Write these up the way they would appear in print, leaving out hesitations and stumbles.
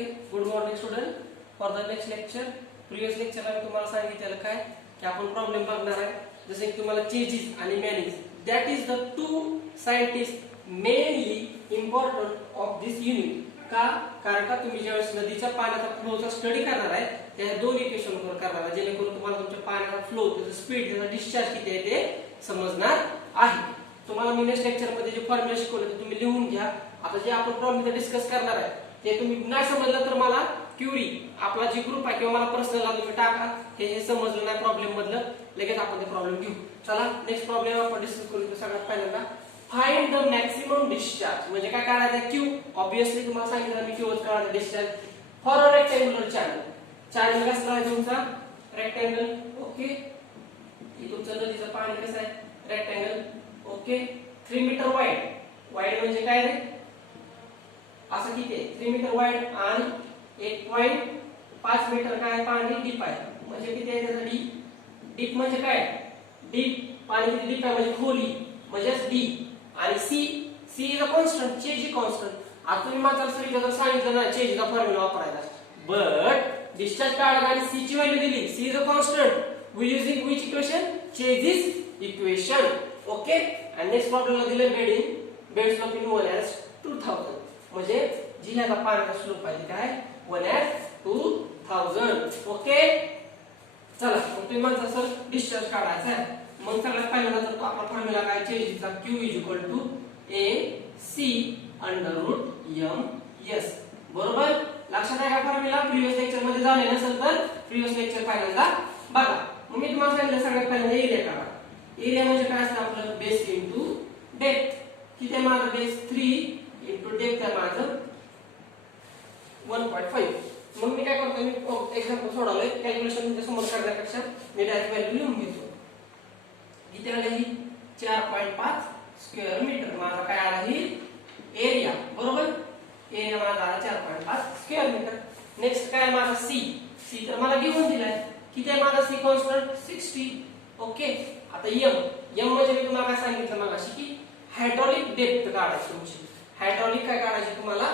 Okay, good morning student. For the next lecture, previous लेक्चरला मी तुम्हाला सांगितलेलं काय की आपण प्रॉब्लेम बघणार आहे. जसे की तुम्हाला चेजिस आणि Manning's, that is the two scientist mainly important of this unit. का? कारण का तुम्ही ज्यावेळेस नदीच्या पाण्याचा फ्लोचा स्टडी करणार आहे त्या दोन इक्वेशनवर करणार आहे, जेणेकरून तुम्हाला तुमच्या पाण्याचा फ्लो, त्याचा स्पीड, त्याचा डिस्चार्ज किती आहे ते समजणार आहे. तुम्हाला मी नेक्स्ट लेक्चरमध्ये जे फॉर्म्युला शिकवले ते तुम्ही लिहून घ्या. आता जे आपण प्रॉब्लेम डिस्कस करणार आहे ते तुम्ही नाही समजलं तर मला क्युरी आपला जी ग्रुप आहे किंवा मला पर्सनलला तुम्ही टाका. हे समजलं नाही प्रॉब्लेम मधलं, लगेच आपण ते प्रॉब्लेम घेऊ. चला नेक्स्ट प्रॉब्लेम आपण डिस्कस करू. सगळ्यात पहिल्यांदा फाइंड द मॅक्सिमम डिस्चार्ज. म्हणजे काय काढायचं? क्यू. ऑब्विसली तुम्हाला सांगितलं मी क्यूच काढायचं discharge for a rectangular channel. Channel कसला आहे तुमचा? रेक्टँगल. ओके, हे तुमचं नदीचं पाणी कसं आहे? Rectangle. Okay, 3 metre wide. Wide म्हणजे काय रे? असं किती आहे? 3 मीटर वाईड आणि 1.5 मीटर काय पाणी डीप आहे. म्हणजे किती आहे त्याचा डीप? डीप म्हणजे काय? डीप पाणी किती डीप आहे म्हणजे खोली म्हणजे डी. आणि C is a constant. Chezy is constant. आता तुम्ही माझ्या सर जर सांगितलं ना चेजचा फॉर्म्युला वापरायचा, बट डिस्चार्ज काढला आणि सी ची व्हॅल्यू दिली. C is a constant. We using which equation? Chezy's equation. Okay, आणि नेक्स्ट प्रॉब्लेमला दिलं बेड स्लोप इन 1 as 2000. म्हणजे जी ह्याचा पाण्याचा स्लोप आहे काय? 1 as 2000. ओके, चला मग तुम्ही म्हणता सर डिस्चार्ज काढायचा आहे. मग सगळ्यात पहिल्यांदा तर आपला फॉर्म्युला काय? चेजिसचा Q = AC √ MS. बरोबर? लक्षात आहे का फॉर्म्युला? प्रिव्हियस लेक्चर मध्ये झाले नसेल तर प्रिव्हियस लेक्चर पहिल्यांदा बघा. मग मी तुम्हाला सांगितलं सगळ्यात पहिल्यांदा एरिया काढा. एरिया म्हणजे काय असतं आपलं? Base into depth. किती आहे माझं? बेस 3 इंटू डेप्थ आहे माझं 1.5. मग मी काय करतो? मी एक्झाम्पल सोडवलंय. कॅल्क्युलेशन तुमच्या समोर करण्यापेक्षा मी डायरेक्ट व्हॅल्यू लिहून घेतो. किती आला? ही 4.5 स्क्वेअर मीटर. माझा काय आला? ही एरिया. बरोबर? एरिया माझा आला 4.5 स्क्वेअर मीटर. नेक्स्ट काय माझा? सी तर मला गिव्हन दिलाय. किती आहे माझा? C constant 60. ओके, आता एम म्हणजे मी तुम्हाला काय सांगितलं मगाशी की हायड्रॉलिक डेप्थ काढायची तुमची. हायड्रॉलिक काय काढायची तुम्हाला?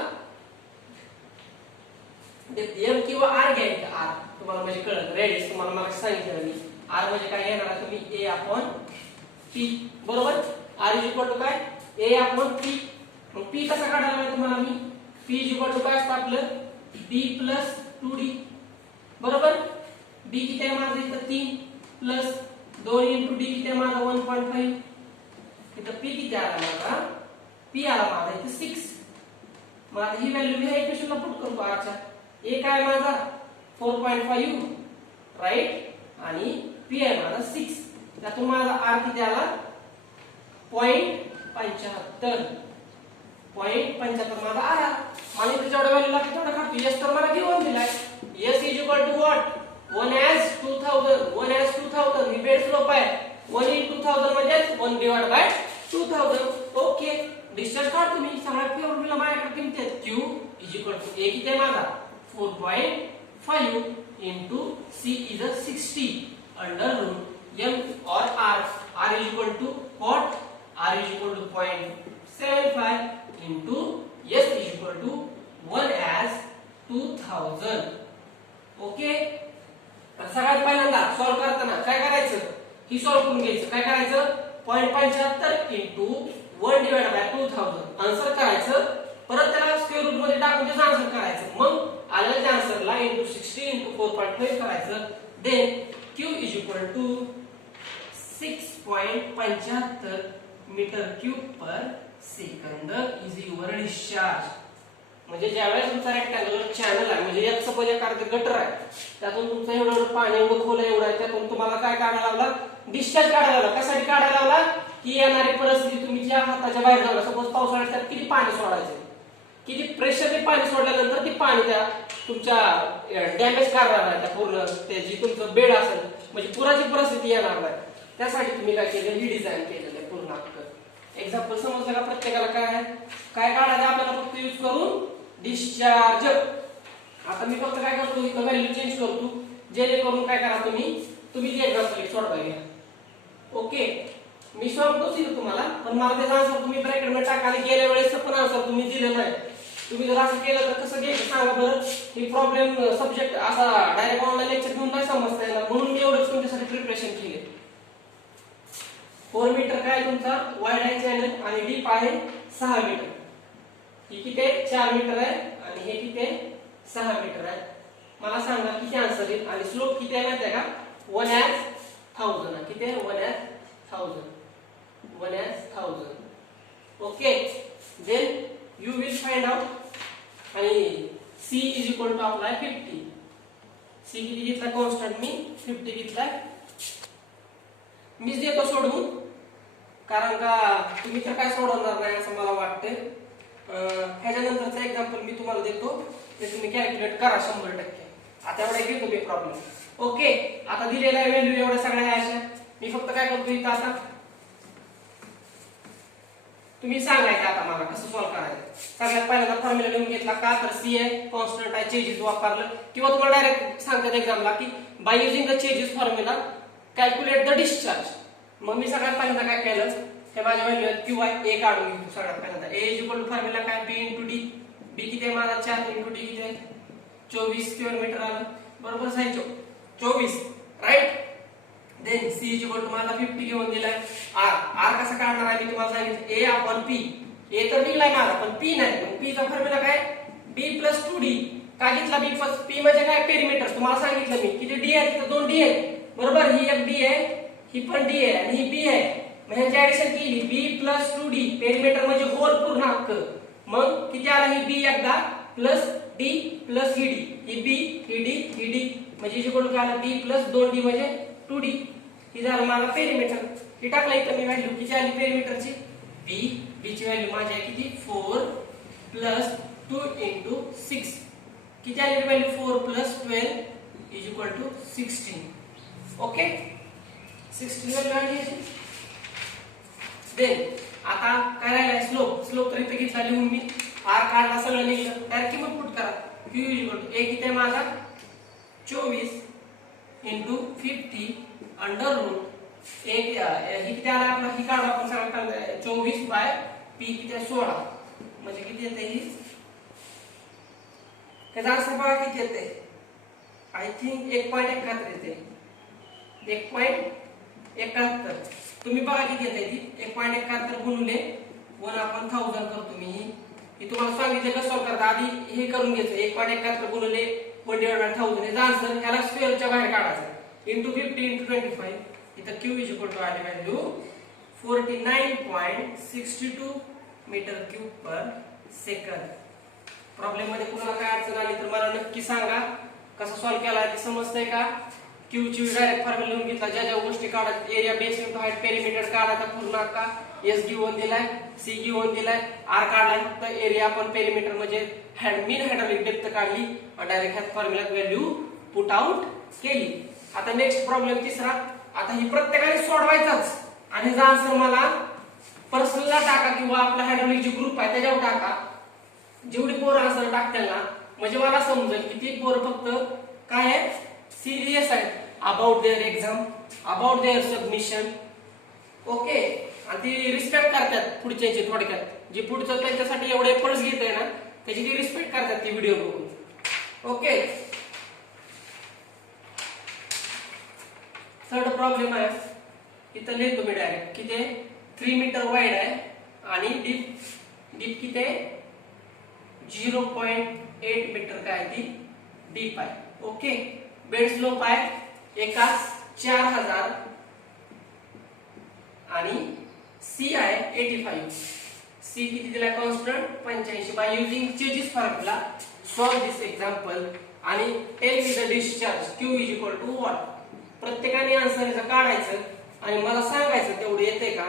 डेप्थ. एम किंवा आर घ्यायचं. आर तुम्हाला म्हणजे कळलं. रेडियस तुम्हाला मगाशी सांगितलं मी. आर म्हणजे काय घेणार आहे तुम्ही? ए अपॉन पी. बरोबर? आर इज इक्वल टू काय? ए अपॉन पी. मग पी कसा काढायला आहे तुम्हाला मी? पी इज इक्वल टू काय असतं आपलं? बी प्लस 2d. बरोबर? बी किती आहे माझं इथं? 3 प्लस 2 इंटू डी किती आहे माझा? 1.5. इथं पी किती आला माझा? पी आला माझा इथं 6. मग आता ही व्हॅल्यू मी ह्या इक्वेशनला पुट करतो. आरच्या ए काय माझा? 4.5 राईट, आणि पी आहे माझा 6. त्यातून माझा आर किती आला? 0.75. 0.75 माझा आर. मला इथे जेवढा व्हॅल्यू लागते तेवढा काढतो. एस तर मला गिव्हन दिलाय. S is equal to what? 1 as 2000. 1 as 2000 ही बेड स्लोप आहे. 1 in 2000 म्हणजे 1 divided by 2000. ओके, डिस्चार्ज काढतो मी. सगळ्यात फॉर्म्युला माझ्याकडे किती आहे? Q is equal to A किती आहे माझा? 4.5 into C is 60 under root M और आर. R is equal to what? R is equal to 0.75 into S is equal to 1 as 2000. Okay, सगळ्यात पहिल्यांदा सॉल्व करताना काय करायचं? ही सॉल्व करून घ्यायचं. काय करायचं? 0.75 इंटू 1 डिवाइड बाय 2000 आन्सर करायचं. परत त्याला स्क्वेअर रूट मध्ये टाकून त्याचं आन्सर करायचं. मग आलेल्या आन्सरला इंटू 60 इंटू 4.5 करायचं. Then Q is equal to 6.75 metre cube per second is your discharge. म्हणजे ज्यावेळेस तुमचा रेक्टँग्युलर चॅनल आहे, म्हणजे एक सपोज एखादं गटर आहे, त्यातून तुमचं एवढं पाणी एवढं खोल एवढं आहे, त्यातून तुम्हाला काय काढायला लावला? डिस्चार्ज काढायला लावला. कशासाठी काढायला लावला? की येणारी परिस्थिती तुम्ही ज्या हाताच्या बाहेर जाणार, सपोज पावसाळ्यात त्यात किती पाणी सोडायचं, किती प्रेशरने पाणी सोडल्यानंतर ते पाणी त्या तुमच्या डॅमेज करणार आहे त्या पूर्ण ते जी तुमचं बेड असेल, म्हणजे पुराची परिस्थिती येणार नाही. त्यासाठी तुम्ही काय केलं? ही डिझाईन केलेलं आहे पूर्ण अख्खं. एक्झाम्पल समजलं का प्रत्येकाला? काय आहे काय काढायचं आपल्याला? फक्त यूज करून डिस्चार्ज. आता मी फक्त काय करतो? इथं व्हॅल्यू चेंज करतो, जेणेकरून काय करा तुम्ही जे एक्झाम्पल सोडवा घ्या. ओके, मी सांगतोच इथं तुम्हाला, पण मला त्याचा आन्सर तुम्ही ब्रॅकेट मध्ये टाका. आणि गेल्या वेळेस पण आन्सर तुम्ही दिलेला आहे. तुम्ही जर असं केलं तर कसं घ्यायचं सांगा बरं. ही प्रॉब्लेम सब्जेक्ट असा डायरेक्ट ऑनलाईन लेक्चर घेऊन नाही समजता येणार, म्हणून मी एवढंच तुमच्यासाठी प्रिपरेशन केले. 4 मीटर काय तुमचा वाईड आहे चॅनल आणि डीप आहे 6 मीटर. ही किती आहे 4 मीटर आहे आणि हे किती आहे 6 मीटर आहे. मला सांगा किती आन्सर येईल. आणि स्लोप किती आहे माहिती आहे का 1/1000. किती आहे 1/1000. 1/1000. Okay. Then you will find out आणि c is equal to आपला 50. c किती घेतला कॉन्स्टंट मी 50 घेतला. मीच देतो सोडवून कारण का तुम्ही तर काय सोडवणार नाही असं मला वाटतं. ह्याच्यानंतरचा एक्झाम्पल मी तुम्हाला देतो ते तुम्ही कॅल्क्युलेट करा 100%. आता एवढा घेतो मी प्रॉब्लेम. ओके. आता दिलेला आहे व्हॅल्यू एवढ्या सगळ्या अशा. मी फक्त काय करतो इथं आता तुम्ही सांगायचं आता मला कसं सॉल्व करायचं. सगळ्यात पहिल्यांदा फॉर्म्युला लिहून घेतला का तर सी आहे कॉन्स्टंट आहे चेंजेस वापरलं किंवा तुम्हाला डायरेक्ट सांगतात एक्झामला की bye using the changes formula calculate the discharge. मग मी सगळ्यात पहिल्यांदा काय केलं हे माझ्या व्हॅल्यू आहेत क्यू आहे ए काढून घेतो सगळ्यात पहिल्यांदा. ए इज इक्वल टू फॉर्म्युला काय बी इंटू डी. बी किती आहे माझा 4 इंटू डी किती आहे 24 स्क्वेअर मीटर आलं बरोबर साहेब 24 right. Then C is equal to मला 50 घेऊन दिलाय. आर आर कसं काढणार आहे मी तुम्हाला सांगितलं ए अपॉन पी. ए तर निघलाय माझा पण पी नाही. मग पी चा फॉर्म्युला काय बी प्लस 2डी. का घेतला बी प्लस पी म्हणजे काय पेरिमीटर तुम्हाला सांगितलं मी किती डी आहे तिथे 2 डी आहे बरोबर. ही एक डी आहे ही पण डी आहे आणि ही बी आहे. मग ह्यांची ऍडिशन केली बी प्लस 2डी पेरिमीटर म्हणजे होल पूर्ण हक्क. मग किती आला ही बी एकदा प्लस डी प्लस ही डी ही बी ही डी म्हणजे इज इक्वल टू काय आला बी प्लस 2डी म्हणजे 2डी. ही झालं मला पेरिमीटर. ही टाकला इथं मी व्हॅल्यू किती आली पेरिमीटरची बी ची व्हॅल्यू माझी आहे किती 4 प्लस 2 इंटू 6. किती आली value 4 plus 12 is equal to 16. Okay 16 value आली याची. देन आता काय राहिलाय स्लोप तर इथे घेतला लिहून मी. आर काढला सगळं निघलं डायरेक्ट किंमत पुट करा. Q is equal to A किती आहे माझा 24 इंटू 50 अंडर रूट एक ही किती आला आपला ही काढू आपण सगळं 24 बाय पी किती आहे 16 म्हणजे किती येते ही त्याचा आन्सर बघा किती येते आय थिंक 1.71 येते 1.71. तुम्ही बघा किती येते ती 1.71 गुणिले 1/1000 करतो मी. ही तुम्हाला सांगितलं कसं सॉल्व करता आधी हे करून घ्यायचं 1.71 गुणिले 1/1000 याचा आन्सर ह्याला स्क्वेअरच्या बाहेर काढायचं इंटू 50 इंटू 25. इथं क्यू इज इक्वल टू आली value 49.62 metre cube per second. Problem मध्ये कुणाला काय अडचण आली तर मला नक्की सांगा. कसं सॉल्व केला ते समजतंय का. क्यू ची डायरेक्ट फॉर्म्युला लिहून घेतला ज्या ज्या गोष्टी काढत area base into height perimeter काढायचा पूर्ण का एस गिव्हन दिलाय सी गिव्हन दिलाय आर काढलाय फक्त एरिया पण पेरिमीटर म्हणजे मीन हायड्रोलिक डेप्थ काढली आणि डायरेक्ट ह्या फॉर्म्युलात व्हॅल्यू पुट आउट केली. आता नेक्स्ट प्रॉब्लेम तिसरा. आता ही प्रत्येकाने सोडवायचाच आणि ह्याचा आन्सर मला पर्सनलला टाका किंवा आपला हायड्रोलिक जी ग्रुप आहे त्याच्यावर टाका. जेवढी पोरं आन्सर टाकतील ना म्हणजे मला समजेल की ती पोरं फक्त काय आहे सिरियस आहे about their exam about their submission. Okay. आणि ती रिस्पेक्ट करतात पुढच्याची थोडक्यात जे पुढचं त्यांच्यासाठी एवढे एफर्ट्स घेत आहे ना त्याची ती रिस्पेक्ट करतात ती व्हिडिओ बघून. ओके. थर्ड प्रॉब्लेम आहे इथं लिहितो मी डायरेक्ट किती आहे 3 मीटर वाईड आहे आणि डीप किती आहे 0.8 मीटर काय ती डीप आहे. ओके. बेड स्लोप आहे एका 4000 आणि सी आहे 85. सी किती दिला कॉन्स्टंट 85. बाय युजिंग चेंजेस फॉर्म्युला सॉल्व दिस एक्झाम्पल आणि tell me the discharge Q is equal to what. प्रत्येकाने आन्सर याचा काढायचं आणि मला सांगायचं तेवढे येते का.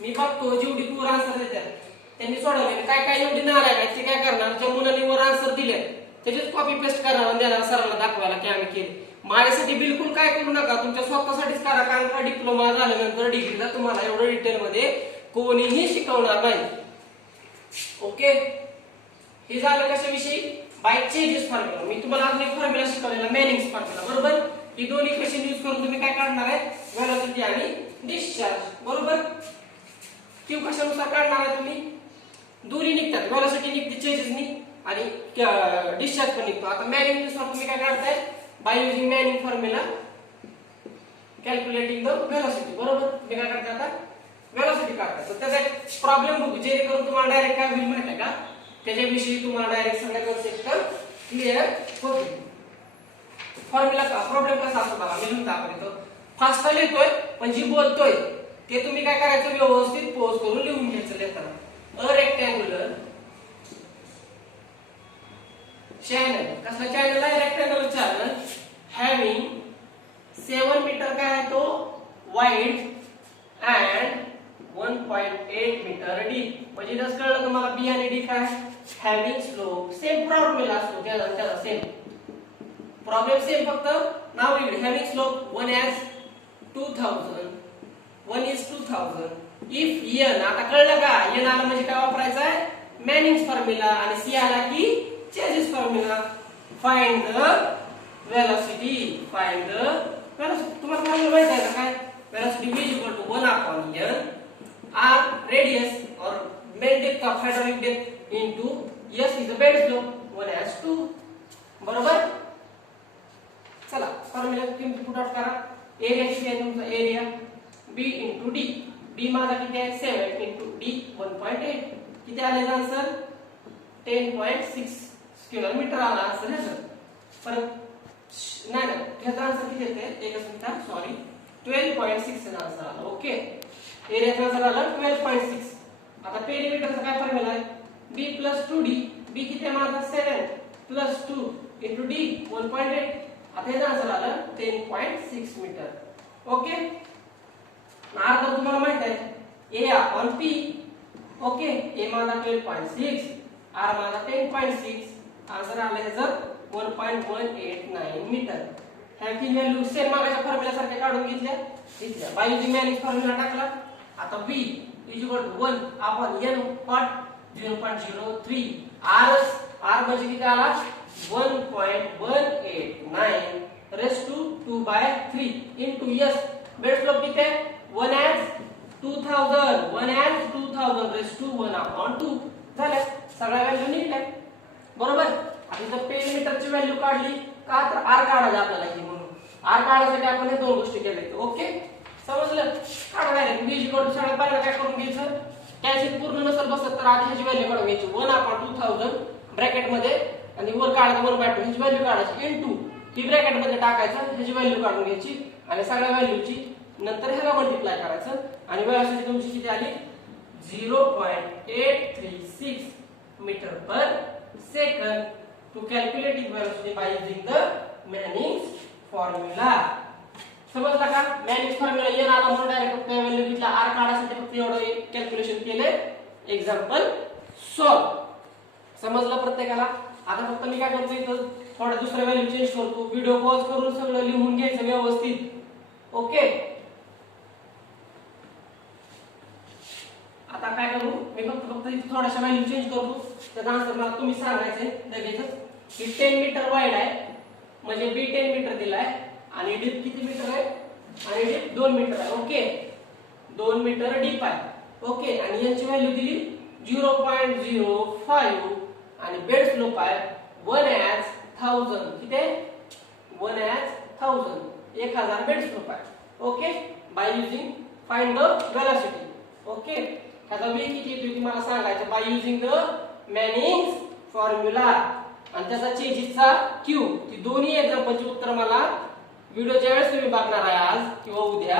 मी बघतो जेवढी पूर आन्सर देतात त्यांनी सोडवले काय काय एवढी नारायण आहेत ते काय करणार ज्या मुलांनी वर आन्सर दिले त्याचेच कॉपी पेस्ट करणार आणि देणार सरांना दाखवायला की आम्ही केले. माझ्यासाठी बिलकुल काय करू नका तुमच्या स्वतःसाठीच करा कारण का डिप्लोमा झाल्यानंतर डिग्रीला तुम्हाला एवढं डिटेल मध्ये कोणीही शिकवणार नाही. ओके. हे झालं कशाविषयी बाय चेंजेस फॉर्म्युला. मी तुम्हाला अजून एक फॉर्म्युला शिकवलेला मॅनिंग्स फॉर्म्युला बरोबर. ही दोन इक्वेशन यूज करून तुम्ही काय काढणार आहे व्हेलॉसिटी आणि डिस्चार्ज बरोबर. क्यू कशानुसार काढणार आहे तुम्ही दुरी निघतात व्हेलॉसिटी निघते चेंजेस नी आणि डिस्चार्ज पण निघतो. आता मॅनिंग नुसार तुम्ही काय करताय, by using Manning formula calculating the velocity. बरोबर, तुम्ही काय करता आता व्हेलॉसिटी काढता. तर त्याचा एक प्रॉब्लेम बघू, जेणेकरून तुम्हाला डायरेक्ट काय होईल माहिती आहे का, त्याच्याविषयी तुम्हाला डायरेक्ट सगळ्या कन्सेप्ट क्लिअर होतील. फॉर्म्युला का प्रॉब्लेम कसा असतो बघा, मी लिहून दाखवतो. फास्ट लिहितोय पण जी बोलतोय ते तुम्ही काय करायचं, व्यवस्थित पोज करून लिहून घ्यायचं लिहिताना. अ रेक्टँग्युलर चॅनल, कसला चॅनल आहे, रेक्टँग्युलर चॅनल हॅविंग 7 मीटर काय आहे तो वाईड अँड 1.8 मीटर डीप. म्हणजे जसं कळलं तुम्हाला बी आणि डी काय, हॅविंग स्लोप सेम फॉर्म्युला असतो त्याला सेम प्रॉब्लेम सेम, फक्त नाव इकडे having slope 1 as 2000 1 is 2000 if n. आता कळलं का, n आला म्हणजे काय वापरायचं आहे, मॅनिंग्स फॉर्म्युला, आणि c आला की chassis formula. Find the velocity, find the velocity. तुम्हाला फॉर्म्युला माहित आहे का काय, velocity v equal to 1 upon n r radius or main depth of hydraulic depth into s is the bed slope 1 as 2. बरोबर. चला formula किती put out करा. Area किती आहे तुमचा, area b into d. d माझा किती आहे 7 into d 1.8. किती आले आन्सर 10.6 स्क्वेअर मीटर आला आन्सर ह्याचा. परत नाही ह्याचा आन्सर किती येते, एकच मिनिट सॉरी, 12.6 आन्सर आला. ओके, एरियाचा आन्सर आला 12.6. आता पेरिमीटरचा काय फॉर्म्युला आहे, b plus 2d. b किती आहे माझा 7 plus 2 into d 1.8. आता ह्याचा आन्सर आला 10.6 मीटर. ओके, r तर तुम्हाला माहित आहे a upon p. Okay, a माझा 12.6, r माझा 10.6. आन्सर आला ह्याचा 1.189 मीटर. ह्याची व्हॅल्यू सेम मागाच्या फॉर्म्युला सारख्या काढून घेतल्या. बाय युजिंग मॅनिंग फॉर्म्युला टाकला. आता b is equal to 1 upon n हॉट 0.03. r म्हणजे किती आला 1.189 raise to 2/3 into s. Bed slope किती आहे 1 as 2000 1 as 2000 raise to 1 upon 2. झालं, सगळ्या व्हॅल्यू निघल्या. बरोबर. आणि जर पेरिमीटरची व्हॅल्यू काढली का, तर r काढायला आपल्याला ही, म्हणून r काढण्यासाठी आपण हे दोन गोष्टी केल्या. ओके, समजलं. काढा डायरेक्ट b इक्वल टू सगळ्यात पहिला काय करून घ्यायचं, कॅल्शियम पूर्ण नसेल बसत तर आधी ह्याची व्हॅल्यू काढून घ्यायची 1 upon 2000 ब्रॅकेट मध्ये, आणि वर काढायचं 1/2 ह्याची व्हॅल्यू काढायची इनटू ही ब्रॅकेट मध्ये टाकायचं, ह्याची व्हॅल्यू काढून घ्यायची, आणि सगळ्या व्हॅल्यूची नंतर ह्याला मल्टिप्लाय करायचं, आणि वेलोसिटी तुमची किती आली 0.836 metre per second. To calculate velocity by using the Manning's formula. समजला का, मॅनिंग्स फॉर्म्युला n आला म्हणून डायरेक्ट त्या व्हॅल्यू घेतल्या. r काढायसाठी फक्त एवढं कॅल्क्युलेशन केले. Example solve. समजलं प्रत्येकाला. आता फक्त मी काय करतो, इथं थोडा दुसरा व्हॅल्यू चेंज करतो. व्हिडिओ पॉज करून सगळं लिहून घ्यायचं व्यवस्थित. ओके, आता काय करू, मी फक्त इथे थोड्याशा व्हॅल्यू चेंज करतो. त्याचा आन्सर मला तुम्ही सांगायचंय लगेचच. की 10 मीटर वाईड आहे म्हणजे b 10 मीटर दिलाय, आणि डीप किती मीटर आहे, आणि डीप 2 मीटर आहे. ओके, 2 मीटर डीप आहे. ओके, आणि यांची व्हॅल्यू दिली 0.05, आणि बेड स्लोप आहे 1 as 1000. किती आहे 1 as 1000, 1000 बेड स्लोप आहे. Okay, by using find the velocity. Okay, ह्याचा v किती येतो तुम्हाला सांगायचं bye using the Manning's formula, आणि त्याचा चेजिसचा q. ती दोन्ही एक्झाम्पलची उत्तर मला व्हिडिओच्या वेळेस तुम्ही बघणार आहे आज किंवा उद्या.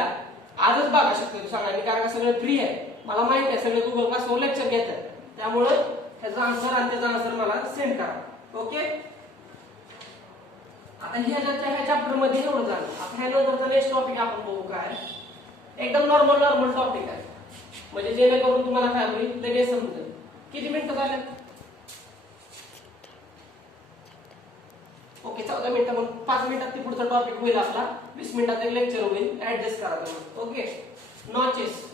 आजच बघा शकतो सगळ्यांनी, कारण सगळं फ्री आहे. मला माहिती आहे सगळे गुगल क्लासवर लेक्चर घेतात, त्यामुळे ह्याचा आन्सर आणि त्याचा आन्सर मला सेंड करा. ओके, आता ह्या चॅप्टर मध्ये एवढं झालं. आता ह्यानंतरचा नेक्स्ट टॉपिक आपण बघू काय, एकदम नॉर्मल टॉपिक आहे, म्हणजे जेणेकरून तुम्हाला काय होईल लगेच समजेल. किती मिनिटं झाले, ओके 14 मिनिटं. मग 5 मिनिटात ते पुढचा टॉपिक होईल आपला, 20 मिनिटात एक लेक्चर होईल, ऍडजस्ट करा तुम्ही. Okay, notches.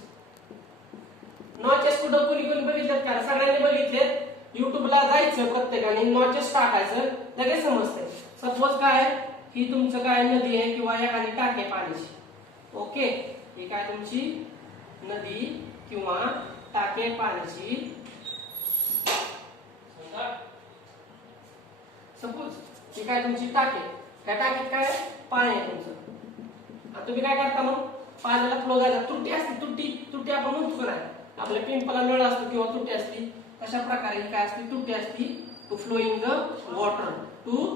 नॉचेस कुठं कोणी बघितलेत का, सगळ्यांनी बघितलेत. युट्यूबला जायचं प्रत्येकाने, नॉचेस टाकायचं, लगेच समजतंय. सपोज काय ही तुमचं काय नदी आहे किंवा एखादी टाकी पाण्याची. ओके, ही काय तुमची नदी किंवा टाकी पाण्याची. सपोज ही काय तुमची टाकी, त्या टाकीत काय पाणी आहे तुमचं, आणि तुम्ही काय करता मग पाण्याला फ्लो जायला तुटी असते, तुटी आपण म्हणतो नाही आपल्या पिंपला नळ असतो किंवा तुटी असती, अशा प्रकारे ही काय असते तुटी असती to flowing the water, to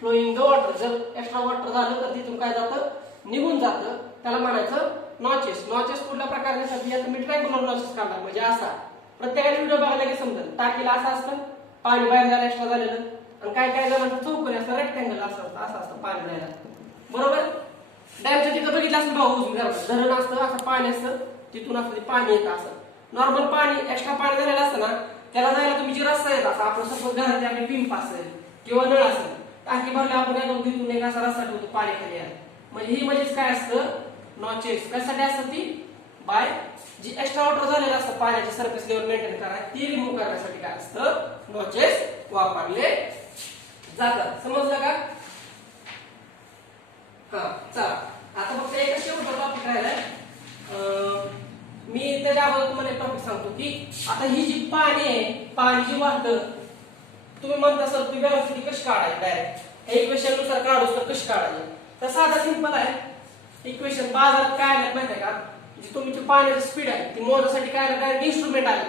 flowing the water. जर एक्स्ट्रा वॉटर झालं तर तिथून काय जातं निघून जातं, त्याला म्हणायचं नॉचेस. नॉचेस कुठल्या प्रकारचे असतात, आता मी ट्रायंगुलर नॉचेस काढणार म्हणजे असा, प्रत्येकाने व्हिडिओ बघायला की समजेल. टाकीला असं असतं पाणी बाहेर जायला एक्स्ट्रा झालेलं, आणि काय काय जणांचं चौकोनी असतं, रेक्टँगल असं असतं पाणी जायला, बरोबर. डॅमच्या तिथं बघितलं असं भाऊ धरण असतं, असं पाणी असतं, तिथून असं ते पाणी येतं. असं नॉर्मल पाणी एक्स्ट्रा पाणी झालेलं असतं ना, त्याला जायला तुम्ही जी रस्ता येत असं आपण सपोज घरात आपली पिंप असेल किंवा नळ असेल, टाकी भरल्या आपण काय करतो तिथून एक असा रस्ता ठेवतो पाणी खाली यायला. म्हणजे ही म्हणजेच काय असतं नॉचेस. कशासाठी असतं ती बाय जी एक्स्ट्रा वॉटर झालेलं असतं पाण्याची सरफेस लेवल मेंटेन करायला, ती रिमूव्ह करण्यासाठी काय असतं नॉचेस वापरले जातात. समजलं का? हा चला आता फक्त एकच शेवटचा टॉपिक राहिलाय. मी त्याच्या अगोदर तुम्हाला एक टॉपिक सांगतो की आता ही जी पाणी आहे, पाणी जी वाहतं, तुम्ही म्हणता सर तुम्ही व्हेलॉसिटी कशी काढायची डायरेक्ट इक्वेशन नुसार काढू तर कशी काढायची, तर साधा सिंपल आहे इक्वेशन. बाजारात काय आलं माहिती आहे का, जी तुमची पाण्याची स्पीड आहे ती मोजण्यासाठी काय आलं इन्स्ट्रुमेंट आले,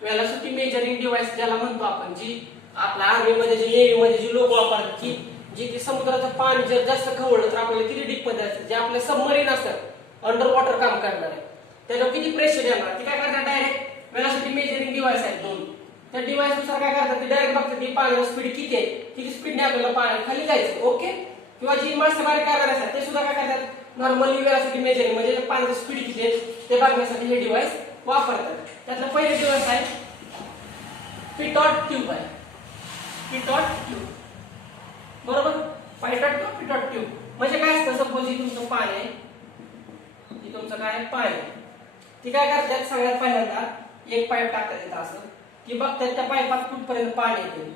व्हेलॉसिटी मेजरिंग डिव्हाइस ज्याला म्हणतो आपण, जी आपल्या आर्मी मध्ये जी नेव्ही मध्ये जी लोक वापरतात की जी ती समुद्राचं पाणी जर जास्त खवळलं तर आपल्याला किती डीप मध्ये असतं, जे आपले सबमरीन असतात अंडर वॉटर काम करणारे, त्याच्यावर किती प्रेशर येणार, ती काय करतात डायरेक्ट व्हेलॉसिटी मेजरिंग डिव्हाइस आहेत दोन, त्या डिव्हाइस नुसार काय करतात ते डायरेक्ट बघतात की पाण्याची स्पीड किती आहे, किती स्पीडने आपल्याला पाणी खाली जायचं. ओके. किंवा जी माणसं बारीक काय करायचं ते सुद्धा काय करतात नॉर्मली व्हेलॉसिटी मेजरिंग म्हणजे पाण्याची स्पीड किती आहे ते बघण्यासाठी हे डिव्हाइस वापरतात. त्यातलं पहिलं डिव्हाइस आहे पिटॉट ट्यूब आहे, पिटॉट ट्यूब, बरोबर. पिटॉट ट्यूब, पिटॉट ट्यूब म्हणजे काय असतं, सपोज ही तुमचं पाणी आहे, ही तुमचं काय पाणी, ती काय करतात सगळ्यात पहिल्यांदा एक पाईप टाकतात इथं असं की बघतात त्या पाईपात कुठपर्यंत पाणी येते,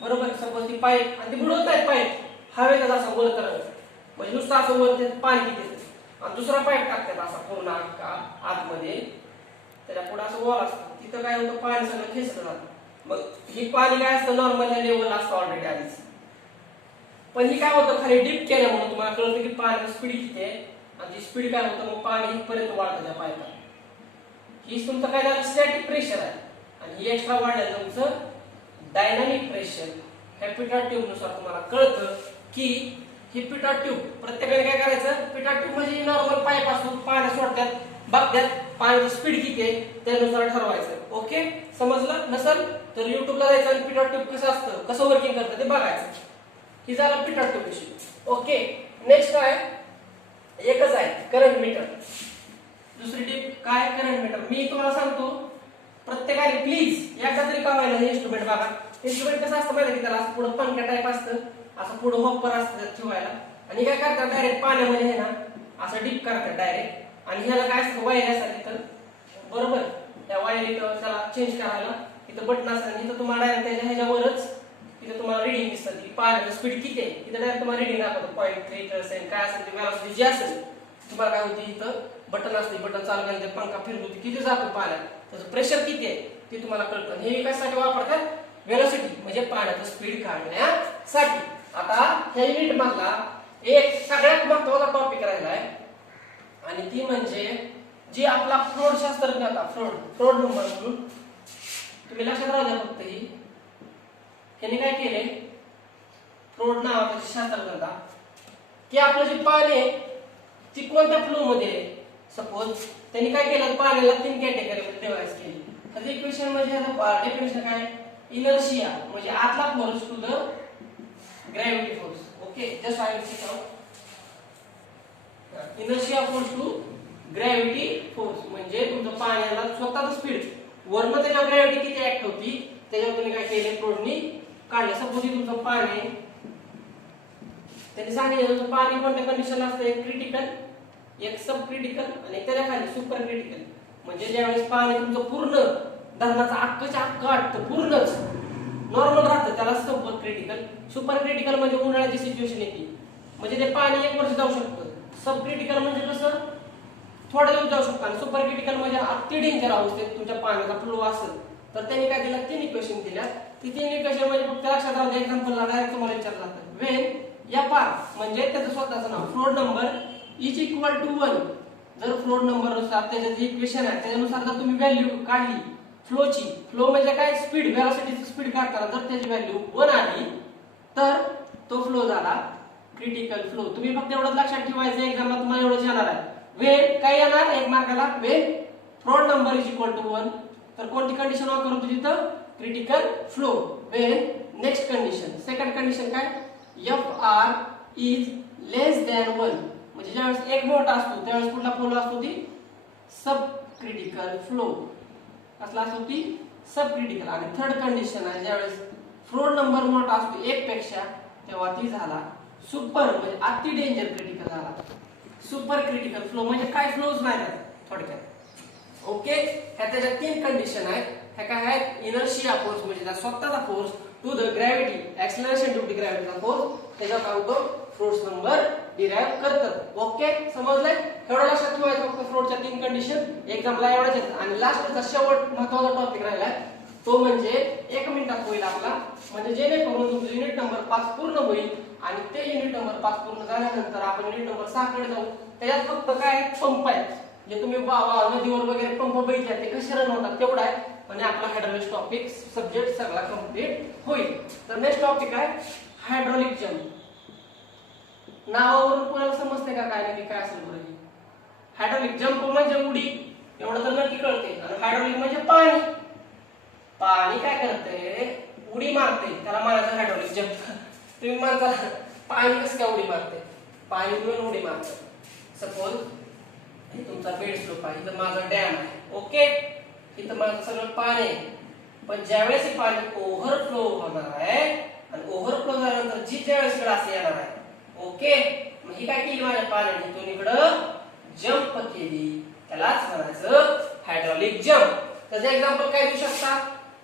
बरोबर. सपोज ती पाईप आणि ती बुडवत नाही पाईप हवेतच असं वर करत, म्हणजे नुसतं असं वर पाणी किती येतं, आणि दुसरा पाईप टाकतात असा पूर्ण आतमध्ये, त्याच्या पुढे असं वॉल असतं, तिथं काय होतं पाणी सगळं खेचलं जातं. मग ही पाणी काय असतं नॉर्मल या लेवलला असतं ऑलरेडी आधीच, पण ही काय होतं खाली डीप केल्यामुळे तुम्हाला कळतं की पाण्याची स्पीड किती आहे, आणि ती स्पीड काय होतं मग पाणी इथपर्यंत वाढतं त्या पाईपात. ही तुमचं काय झालं स्टॅटिक प्रेशर आहे, आणि ही एक्स्ट्रा वाढलं तुमचं डायनामिक प्रेशर. ह्या पिटॉट ट्यूब नुसार तुम्हाला कळतं की ही पिटॉट ट्यूब प्रत्येकाने काय करायचं, पिटॉट ट्यूब म्हणजे नॉर्मल पाईप असतो, पाणी सोडतात बघतात पाण्याची स्पीड किती आहे त्यानुसार ठरवायचं. ओके. समजलं नसल तर युट्यूबला जायचं आणि पिटॉट ट्यूब कसं असतं कसं वर्किंग करतं ते बघायचं. ही झालं पिटॉट ट्यूब विषयी. ओके. नेक्स्ट काय एकच आहे करंट मीटर. दुसरी टीप काय करंट मीटर. मी तुम्हाला सांगतो प्रत्येकाने प्लीज एकदा तरी कळवायला हे इन्स्ट्रुमेंट बघा. इन्स्ट्रुमेंट कसं असतं माहिती की त्याला असं पुढे पंख्या टाईप असतं, असं पुढे हॉपर असतं ठेवायला, आणि काय करतात डायरेक्ट पाण्यामध्ये आहे ना असं डीप करतात डायरेक्ट, आणि ह्याला काय असतं वायर असतात इथं, बरोबर. त्या वायर इथं त्याला चेंज करायला इथं बटन असतं, इथं तुम्हाला डायरेक्ट त्याच्या ह्याच्यावरच इथं तुम्हाला रिडिंग दिसतं की पाण्याची स्पीड किती आहे, इथं डायरेक्ट तुम्हाला रिडिंग दाखवतो 0.3 काय असेल ते व्हेलॉसिटी जी असेल तुम्हाला काय होती इथं बटन असते, बटन चालू केलं तर पंखा फिरतो किती जातो पाण्यात, त्याचं प्रेशर किती आहे ते तुम्हाला कळतं. हे कशासाठी वापरतात व्हेलॉसिटी म्हणजे पाण्याचं स्पीड काढण्यासाठी. आता ह्या युनिट मधला एक सगळ्यात महत्त्वाचा टॉपिक राहिला आहे, आणि ती म्हणजे जी आपला फ्लोड शास्त्रज्ञ होता, फ्लोड नंबर म्हणून तुम्ही लक्षात राहू द्या फक्त ही त्यांनी काय केले, फ्लोड नावाचा शास्त्रज्ञ होता की आपलं जे पाणी आहे ती कोणत्या फ्लो मध्ये आहे. सपोज त्यांनी काय केलं पाण्याला 3 कॅटेगरीमध्ये डिवाइड केली. त्याचं इक्वेशन म्हणजे डेफिनेशन काय इनर्शिया म्हणजे आतला force to the gravity force. Okay. Just I will see out inertia force to gravity force म्हणजे तुमचं पाण्याला स्वतःच स्पीड वरनं त्याच्या ग्रॅव्हिटी किती ऍक्ट होती त्याच्यावर तुम्ही काय केले फ्लोडनी काढले. सपोज तुमचं पाणी त्यांनी सांगितलं तुमचं पाणी कोणत्या कंडिशन असतं, एक क्रिटिकल एक सब क्रिटिकल आणि त्याच्या खाली सुपर क्रिटिकल. म्हणजे ज्यावेळेस पाणी तुमचं पूर्ण धरणाचं अख्खच्या अख्खं आटतं पूर्णच नॉर्मल राहतं त्याला सब क्रिटिकल. सुपर क्रिटिकल म्हणजे उन्हाळ्याची सिच्युएशन येते म्हणजे ते पाणी 1 वर्ष जाऊ शकतं. सब क्रिटिकल म्हणजे कसं थोडा दिवस जाऊ शकतं, आणि सुपर क्रिटिकल म्हणजे अति डेंजर अवस्थेत तुमच्या पाण्याचा फ्लो असेल तर त्यांनी काय दिलं 3 इक्वेशन दिल्या. ती तीन इक्वेशन म्हणजे फक्त लक्षात राहू द्या, एक्झाम्पलला डायरेक्ट तुम्हाला विचारलं जातं. वेन FR म्हणजे त्याचं स्वतःचं नाव, float number is equal to 1. जर फ्लोट नंबर नुसार त्याचं जे इक्वेशन आहे त्याच्यानुसार जर तुम्ही व्हॅल्यू काढली फ्लोची, फ्लो म्हणजे काय, स्पीड, व्हेलॉसिटीची स्पीड काढताना जर त्याची व्हॅल्यू 1 आली तर तो फ्लो झाला क्रिटिकल फ्लो. तुम्ही फक्त एवढंच लक्षात ठेवायचं, एक्झामला तुम्हाला एवढंच येणार आहे. वेन काय येणार एक मार्काला, when float number is equal to 1, तर कोणती कंडिशन वापर होतो तिथं, critical flow. When next condition, second condition काय, FR इज लेस दॅन 1, म्हणजे ज्यावेळेस एक मोठा असतो त्यावेळेस कुठला फ्लो असतो, ती सब क्रिटिकल फ्लो असला असतो, ती सब क्रिटिकल. आणि थर्ड कंडिशन आहे ज्यावेळेस फ्लोट नंबर मोठा असतो एक पेक्षा तेव्हा ती झाला सुपर, म्हणजे अति डेंजर क्रिटिकल झाला. सुपर क्रिटिकल फ्लो म्हणजे काय, फ्लोज नाही थोडक्यात. ओके, ह्या त्याच्या तीन कंडिशन आहेत. ह्या काय आहेत, इनर्शिया फोर्स म्हणजे स्वतःचा force, to the gravity, acceleration due to ग्रॅव्हिटीचा फोर्स, त्याच्यावर काय होतो, फ्लोट्स नंबर डिराइव्ह करतात. ओके, समजलंय? एवढं लक्षात ठेवायचं फक्त फ्लोटच्या तीन कंडिशन, एक्झाम्पलला एवढ्याच आहेत. आणि लास्टचा शेवट महत्त्वाचा टॉपिक राहिलाय तो म्हणजे 1 मिनिटात होईल आपला, म्हणजे जेणेकरून तुमचं युनिट नंबर 5 पूर्ण होईल. आणि ते युनिट नंबर 5 पूर्ण झाल्यानंतर आपण युनिट नंबर 6 कडे जाऊ. त्याच्यात फक्त काय, पंप आहेत, जे तुम्ही नदीवर वगैरे पंप बघितले ते कसे रन होतात तेवढा आहे, म्हणजे आपला हायड्रोलिक टॉपिक सब्जेक्ट सगळा कंप्लीट होईल. तर नेक्स्ट टॉपिक आहे हायड्रोलिक जंप. नावावरून कोणाला समजते का काय नक्की काय असेल बरं? हायड्रोलिक जंप म्हणजे उडी, एवढं तर नक्की कळते. आणि हायड्रोलिक म्हणजे पाणी, पाणी काय करते, उडी मारते, त्याला म्हणायचं हायड्रोलिक जंप. तुम्ही म्हणता पाणी कसं काय उडी मारते, पाणी घेऊन उडी मारते. सपोज तुमचा बेड स्लोप आहे, इथं माझा डॅम आहे. ओके, इथं माझं सगळं पाणी आहे, पण ज्यावेळेस हे पाणी ओव्हरफ्लो होणार आहे आणि ओव्हरफ्लो झाल्यानंतर जी ज्यावेळेस ग्लास येणार आहे, ओके, मग ही काय केली माझ्या पाण्याने, तुम्ही इकडं जंप केली, त्यालाच म्हणायचं हायड्रोलिक जंप. त्याचं एक्झाम्पल काय देऊ शकता,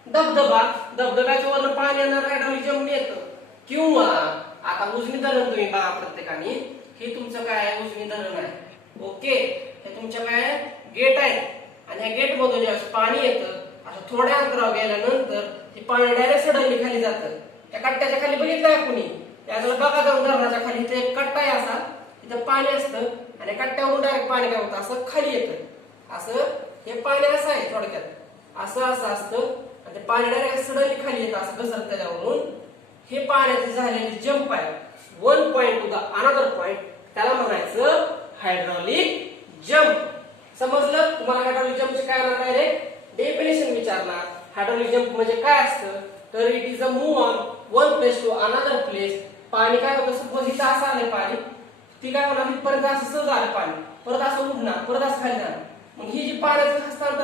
धबधबा, धबधब्याच्या वरनं पाणी येणार, हायड्रोलिक जंप येतं. किंवा आता उजनी धरण तुम्ही बघा प्रत्येकाने, हे तुमचं काय आहे, उजनी धरण आहे. ओके, हे तुमच्या काय गेट आहे, आणि ह्या गेट मधून ज्यावेळेस पाणी येतं असं थोड्या अंतरावर गेल्यानंतर हे पाणी डायरेक्ट सडनली खाली जातं. त्या कट्ट्याच्या खाली बघितलंय कुणी, त्याला बघा जाऊन धरणाच्या खाली इथे एक कट्टा आहे असा, तिथं पाणी असतं आणि कट्ट्यावरून डायरेक्ट पाणी काय होतं, असं खाली येतं. असं हे पाणी असं आहे थोडक्यात, असं असं असतं आणि ते पाणी डायरेक्ट सडनली खाली येतं असं घसरत त्याच्यावरून. हे पाण्याची झालेली जंप आहे, one point two the another point, त्याला म्हणायचं हायड्रोलिक जंप. समजलं तुम्हाला हायड्रोलिक जंपचे काय म्हणणार, डायरेक्ट डेफिनेशन विचारणार. हायड्रोलिक जंप म्हणजे काय असतं, तर it is a move on one place to another place. पाणी काय होतं, सपोज इथं असं आलंय पाणी, ती काय होणार, इथपर्यंत असं सहज आलं पाणी, परत असं उडणार, परत असं खाली जाणार. मग ही जी पाण्याचं हस्तांतर